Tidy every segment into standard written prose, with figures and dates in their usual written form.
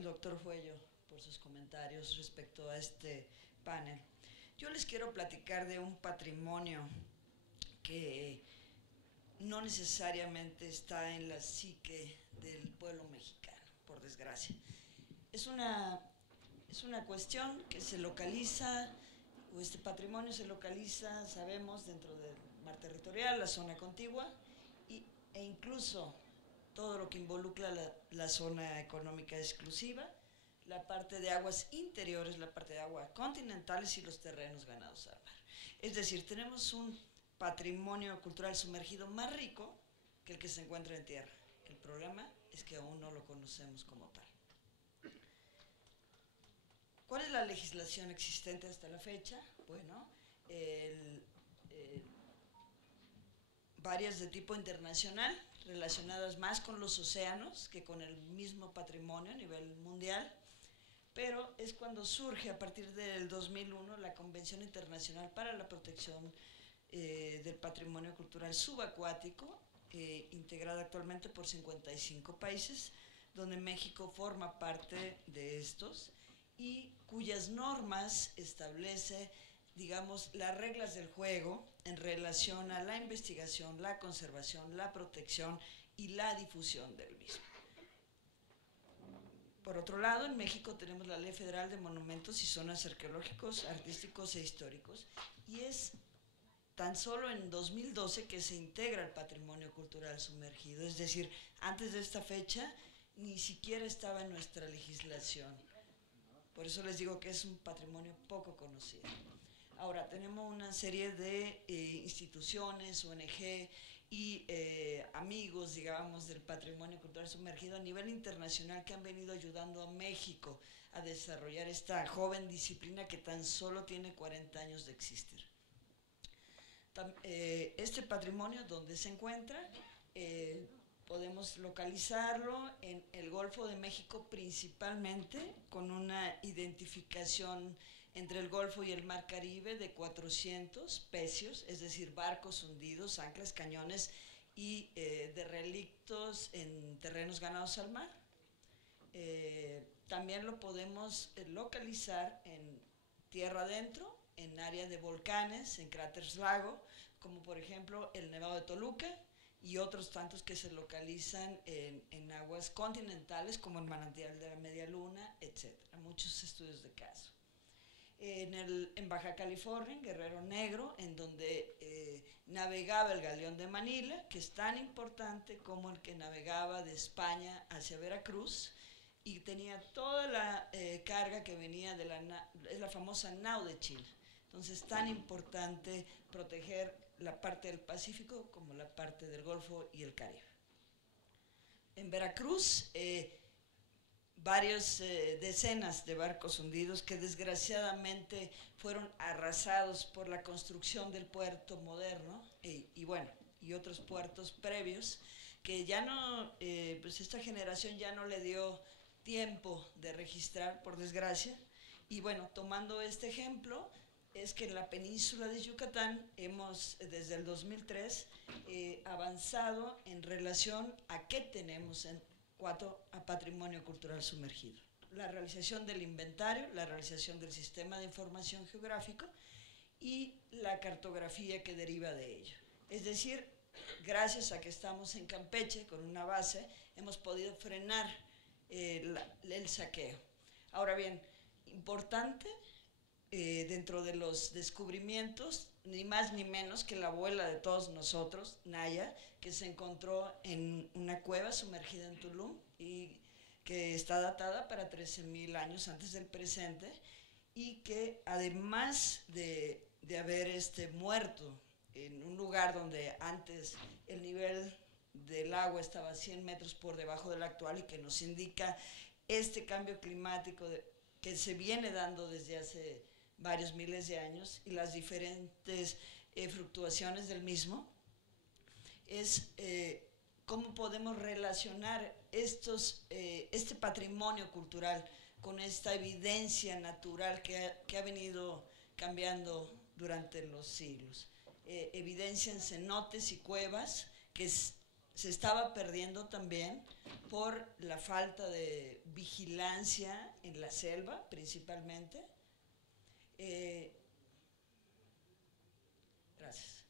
al doctor Fuello por sus comentarios respecto a este panel. Yo les quiero platicar de un patrimonio que no necesariamente está en la psique del pueblo mexicano, por desgracia. Es una cuestión que se localiza, o este patrimonio se localiza, sabemos, dentro del mar territorial, la zona contigua, e incluso todo lo que involucra la zona económica exclusiva, la parte de aguas interiores, la parte de aguas continentales y los terrenos ganados al mar. Es decir, tenemos un patrimonio cultural sumergido más rico que el que se encuentra en tierra. El problema es que aún no lo conocemos como tal. ¿Cuál es la legislación existente hasta la fecha? Bueno, varias de tipo internacional, relacionadas más con los océanos que con el mismo patrimonio a nivel mundial, pero es cuando surge a partir del 2001 la Convención Internacional para la Protección del Patrimonio Cultural Subacuático, integrada actualmente por 55 países, donde México forma parte de estos, y cuyas normas establece, digamos, las reglas del juego en relación a la investigación, la conservación, la protección y la difusión del mismo. Por otro lado, en México tenemos la Ley Federal de Monumentos y Zonas Arqueológicos, Artísticos e Históricos, y es tan solo en 2012 que se integra el patrimonio cultural sumergido, es decir, antes de esta fecha ni siquiera estaba en nuestra legislación. Por eso les digo que es un patrimonio poco conocido. Ahora, tenemos una serie de instituciones, ONG y amigos, digamos, del patrimonio cultural sumergido a nivel internacional que han venido ayudando a México a desarrollar esta joven disciplina que tan solo tiene 40 años de existir. Este patrimonio, ¿dónde se encuentra? Podemos localizarlo en el Golfo de México principalmente, con una identificación entre el Golfo y el Mar Caribe de 400 pecios, es decir, barcos hundidos, anclas, cañones y de relictos en terrenos ganados al mar. También lo podemos localizar en tierra adentro, en áreas de volcanes, en cráteres lago, como por ejemplo el Nevado de Toluca, y otros tantos que se localizan en aguas continentales, como el Manantial de la Media Luna, etc. Muchos estudios de caso. En Baja California, en Guerrero Negro, en donde navegaba el galeón de Manila, que es tan importante como el que navegaba de España hacia Veracruz, y tenía toda la carga que venía de es la famosa nao de Chile. Entonces, tan importante proteger la parte del Pacífico como la parte del Golfo y el Caribe. En Veracruz, varias decenas de barcos hundidos que desgraciadamente fueron arrasados por la construcción del puerto moderno y otros puertos previos que ya no, pues esta generación ya no le dio tiempo de registrar, por desgracia. Y bueno, tomando este ejemplo, es que en la península de Yucatán hemos, desde el 2003, avanzado en relación a qué tenemos en cuanto a patrimonio cultural sumergido. La realización del inventario, la realización del sistema de información geográfico y la cartografía que deriva de ello. Es decir, gracias a que estamos en Campeche con una base, hemos podido frenar el saqueo. Ahora bien, importante, dentro de los descubrimientos, ni más ni menos que la abuela de todos nosotros, Naya, que se encontró en una cueva sumergida en Tulum y que está datada para 13.000 años antes del presente, y que además de haber muerto en un lugar donde antes el nivel del agua estaba 100 metros por debajo del actual, y que nos indica este cambio climático que se viene dando desde hace varios miles de años y las diferentes fluctuaciones del mismo, es cómo podemos relacionar este patrimonio cultural con esta evidencia natural que ha venido cambiando durante los siglos. Evidencia en cenotes y cuevas que se estaba perdiendo también por la falta de vigilancia en la selva, principalmente. Gracias.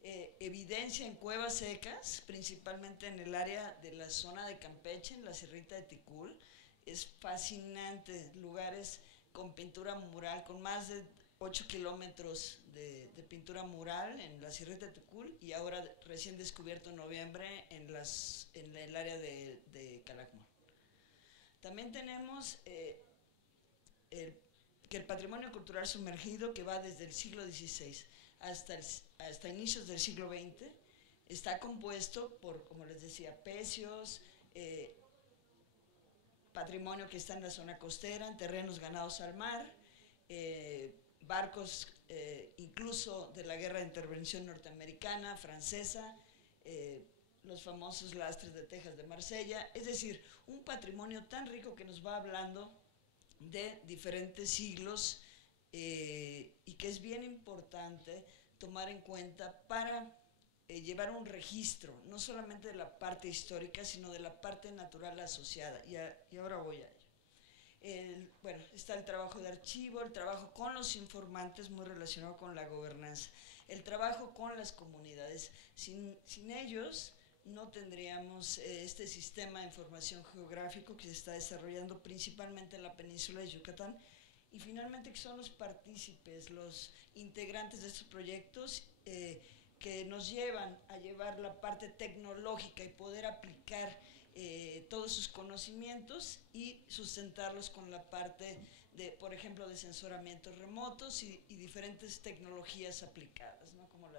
Evidencia en cuevas secas, principalmente en el área de la zona de Campeche, en la Sierrita de Ticul. Es fascinante, lugares con pintura mural, con más de 8 kilómetros de pintura mural en la Sierrita de Ticul, y ahora recién descubierto en noviembre en el área de Calakmul. También tenemos que el patrimonio cultural sumergido, que va desde el siglo XVI hasta inicios del siglo XX, está compuesto por, como les decía, pecios, patrimonio que está en la zona costera, en terrenos ganados al mar, barcos incluso de la guerra de intervención norteamericana, francesa, los famosos lastres de Texas de Marsella, es decir, un patrimonio tan rico que nos va hablando de diferentes siglos, y que es bien importante tomar en cuenta para llevar un registro, no solamente de la parte histórica, sino de la parte natural asociada. Y ahora voy a ello. Bueno, está el trabajo de archivo, el trabajo con los informantes, muy relacionado con la gobernanza, el trabajo con las comunidades. Sin ellos no tendríamos este sistema de información geográfico que se está desarrollando principalmente en la península de Yucatán, y finalmente que son los partícipes, los integrantes de estos proyectos, que nos llevan a llevar la parte tecnológica y poder aplicar todos sus conocimientos y sustentarlos con la parte de, por ejemplo, de sensoramientos remotos y diferentes tecnologías aplicadas, ¿no? Como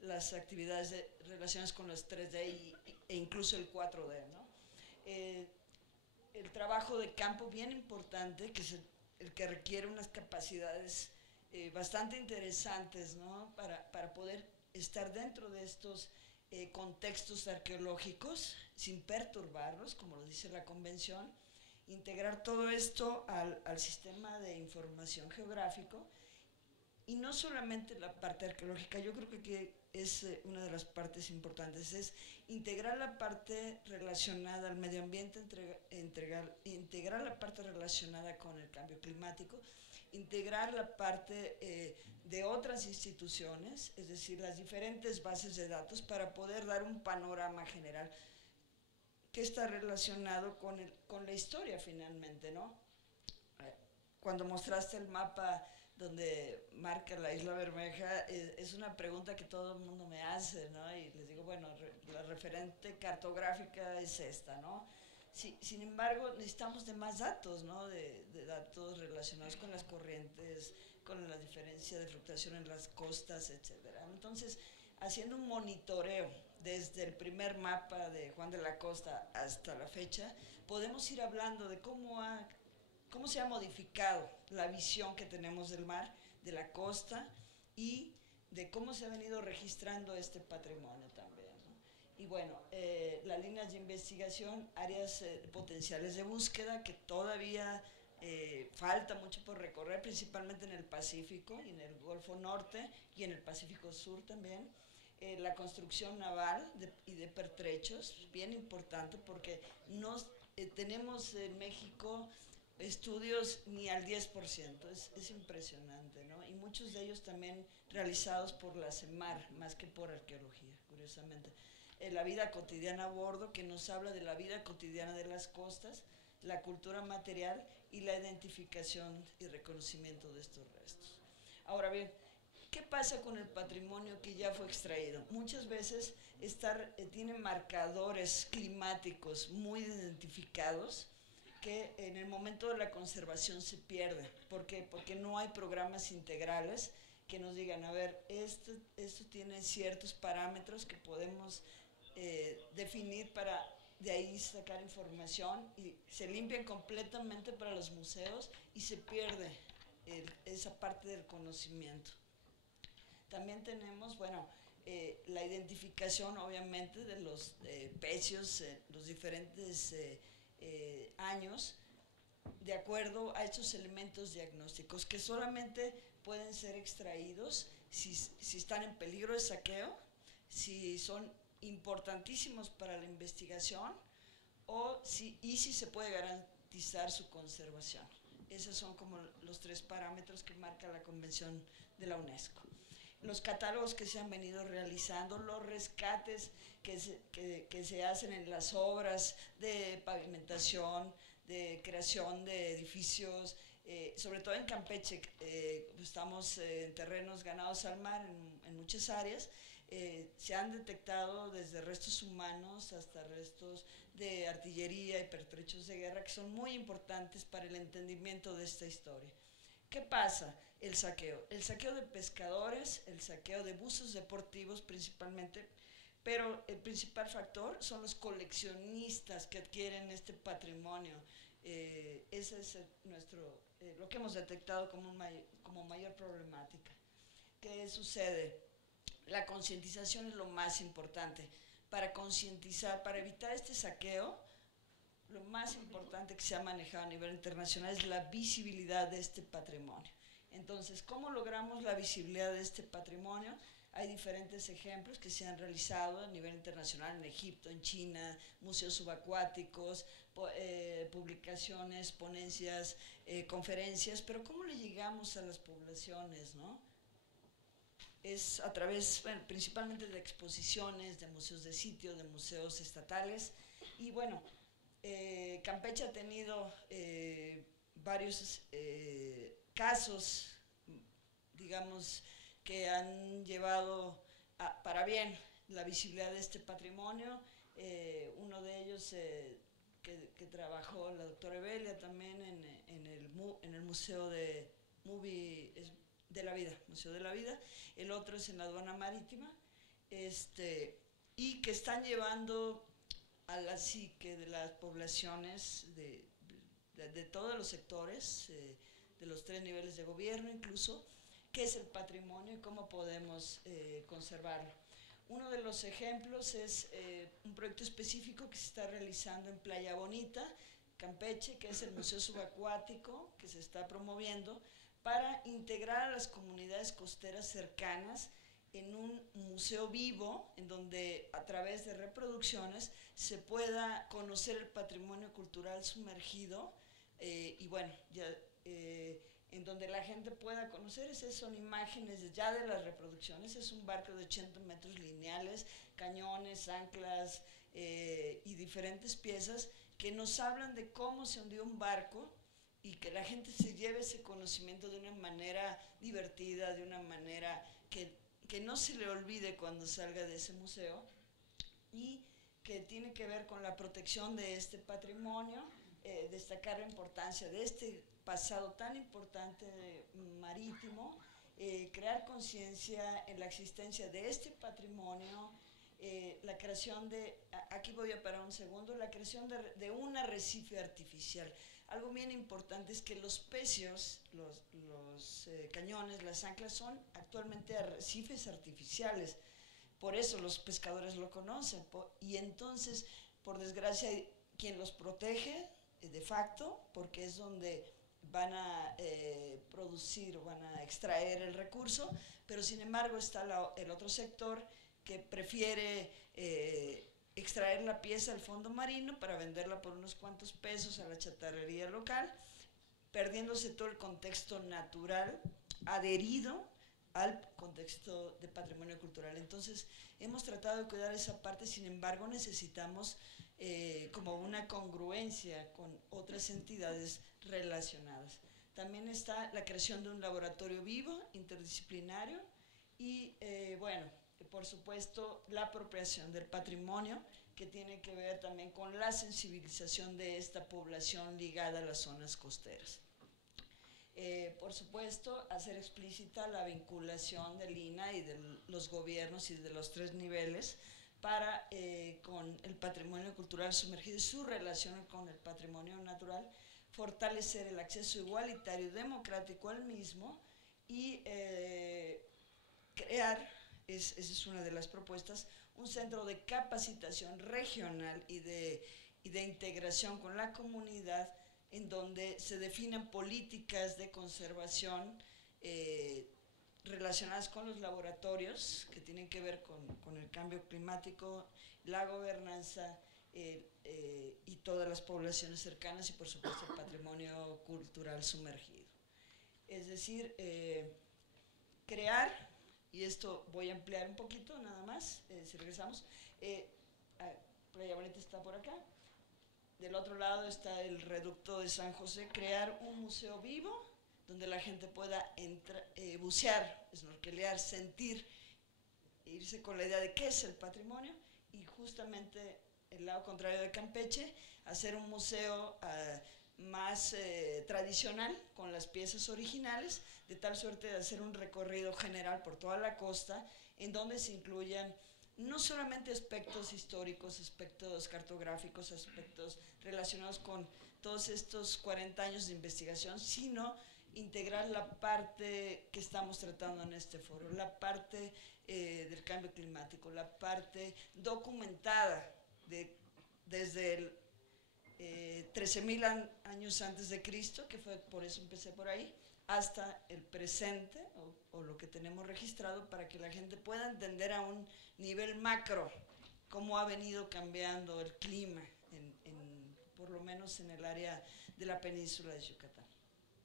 las actividades relacionadas con los 3D e incluso el 4D, ¿no? El trabajo de campo bien importante, que es el que requiere unas capacidades bastante interesantes, ¿no? Para poder estar dentro de estos contextos arqueológicos sin perturbarlos, como lo dice la convención, integrar todo esto al sistema de información geográfico. Y no solamente la parte arqueológica, yo creo que es una de las partes importantes, es integrar la parte relacionada al medio ambiente, integrar la parte relacionada con el cambio climático, integrar la parte de otras instituciones, es decir, las diferentes bases de datos, para poder dar un panorama general que está relacionado con la historia finalmente, ¿no? Cuando mostraste el mapa donde marca la Isla Bermeja, es una pregunta que todo el mundo me hace, ¿no? Y les digo, bueno, la referente cartográfica es esta, ¿no? Sin embargo, necesitamos de más datos, ¿no? De datos relacionados con las corrientes, con la diferencia de fluctuación en las costas, etcétera. Entonces, haciendo un monitoreo desde el primer mapa de Juan de la Costa hasta la fecha, podemos ir hablando de cómo se ha modificado la visión que tenemos del mar, de la costa, y de cómo se ha venido registrando este patrimonio también, ¿no? Y bueno, las líneas de investigación, áreas potenciales de búsqueda, que todavía falta mucho por recorrer, principalmente en el Pacífico y en el Golfo Norte y en el Pacífico Sur también. La construcción naval y de pertrechos, bien importante, porque tenemos en México estudios ni al 10%, es impresionante, ¿no? Y muchos de ellos también realizados por la CEMAR, más que por arqueología, curiosamente. La vida cotidiana a bordo, que nos habla de la vida cotidiana de las costas, la cultura material y la identificación y reconocimiento de estos restos. Ahora bien, ¿qué pasa con el patrimonio que ya fue extraído? Muchas veces tiene marcadores climáticos muy identificados, que en el momento de la conservación se pierde. ¿Por qué? Porque no hay programas integrales que nos digan, a ver, esto tiene ciertos parámetros que podemos definir para de ahí sacar información, y se limpian completamente para los museos y se pierde esa parte del conocimiento. También tenemos, bueno, la identificación obviamente de los pecios, los diferentes años, de acuerdo a estos elementos diagnósticos que solamente pueden ser extraídos si están en peligro de saqueo, si son importantísimos para la investigación y si se puede garantizar su conservación. Esos son como los 3 parámetros que marca la Convención de la UNESCO. Los catálogos que se han venido realizando, los rescates que se hacen en las obras de pavimentación, de creación de edificios, sobre todo en Campeche, estamos en terrenos ganados al mar en muchas áreas. Se han detectado desde restos humanos hasta restos de artillería y pertrechos de guerra que son muy importantes para el entendimiento de esta historia. ¿Qué pasa? El saqueo de pescadores, el saqueo de buzos deportivos principalmente, pero el principal factor son los coleccionistas que adquieren este patrimonio. Ese es lo que hemos detectado como mayor problemática. ¿Qué sucede? La concientización es lo más importante. Para concientizar, para evitar este saqueo, lo más importante que se ha manejado a nivel internacional es la visibilidad de este patrimonio. Entonces, ¿cómo logramos la visibilidad de este patrimonio? Hay diferentes ejemplos que se han realizado a nivel internacional en Egipto, en China, museos subacuáticos, publicaciones, ponencias, conferencias, pero ¿cómo le llegamos a las poblaciones, no? Es a través, bueno, principalmente de exposiciones, de museos de sitio, de museos estatales. Y bueno, Campeche ha tenido varios casos, digamos, que han llevado para bien la visibilidad de este patrimonio. Uno de ellos que trabajó la doctora Evelia también en el Museo de la Vida, Museo de la Vida. El otro es en la aduana marítima, y que están llevando a la psique de las poblaciones de todos los sectores, de los 3 niveles de gobierno incluso, qué es el patrimonio y cómo podemos conservarlo. Uno de los ejemplos es un proyecto específico que se está realizando en Playa Bonita, Campeche, que es el Museo Subacuático, que se está promoviendo para integrar a las comunidades costeras cercanas en un museo vivo, en donde a través de reproducciones se pueda conocer el patrimonio cultural sumergido, y bueno, en donde la gente pueda conocer. Esas son imágenes ya de las reproducciones. Es un barco de 80 metros lineales, cañones, anclas y diferentes piezas que nos hablan de cómo se hundió un barco, y que la gente se lleve ese conocimiento de una manera divertida, de una manera que no se le olvide cuando salga de ese museo, y que tiene que ver con la protección de este patrimonio, destacar la importancia de este pasado tan importante marítimo, crear conciencia en la existencia de este patrimonio, la creación aquí voy a parar un segundo, la creación de un arrecife artificial. Algo bien importante es que los pecios, los cañones, las anclas son actualmente arrecifes artificiales. Por eso los pescadores lo conocen. Y entonces, por desgracia, quien los protege de facto, porque es donde van a producir, van a extraer el recurso, pero sin embargo está el otro sector que prefiere extraer la pieza al fondo marino para venderla por unos cuantos pesos a la chatarrería local, perdiéndose todo el contexto natural adherido al contexto de patrimonio cultural. Entonces, hemos tratado de cuidar esa parte, sin embargo, necesitamos como una congruencia con otras entidades relacionadas. También está la creación de un laboratorio vivo, interdisciplinario, y bueno, por supuesto, la apropiación del patrimonio, que tiene que ver también con la sensibilización de esta población ligada a las zonas costeras. Por supuesto, hacer explícita la vinculación del INAH y de los gobiernos y de los 3 niveles con el patrimonio cultural sumergido y su relación con el patrimonio natural, fortalecer el acceso igualitario y democrático al mismo, y crear, esa es una de las propuestas, un centro de capacitación regional y de integración con la comunidad, en donde se definan políticas de conservación relacionadas con los laboratorios que tienen que ver con el cambio climático, la gobernanza y todas las poblaciones cercanas y por supuesto el patrimonio cultural sumergido. Es decir, crear, y esto voy a ampliar un poquito nada más, si regresamos, Playa Bonita está por acá, del otro lado está el reducto de San José, crear un museo vivo donde la gente pueda bucear, snorkelear, sentir, irse con la idea de qué es el patrimonio, y justamente el lado contrario de Campeche, hacer un museo más tradicional, con las piezas originales, de tal suerte de hacer un recorrido general por toda la costa, en donde se incluyan no solamente aspectos históricos, aspectos cartográficos, aspectos relacionados con todos estos 40 años de investigación, sino integrar la parte que estamos tratando en este foro, la parte del cambio climático, la parte documentada desde el 13.000 años antes de Cristo, que fue por eso empecé por ahí, hasta el presente o lo que tenemos registrado, para que la gente pueda entender a un nivel macro cómo ha venido cambiando el clima, por lo menos en el área de la península de Yucatán.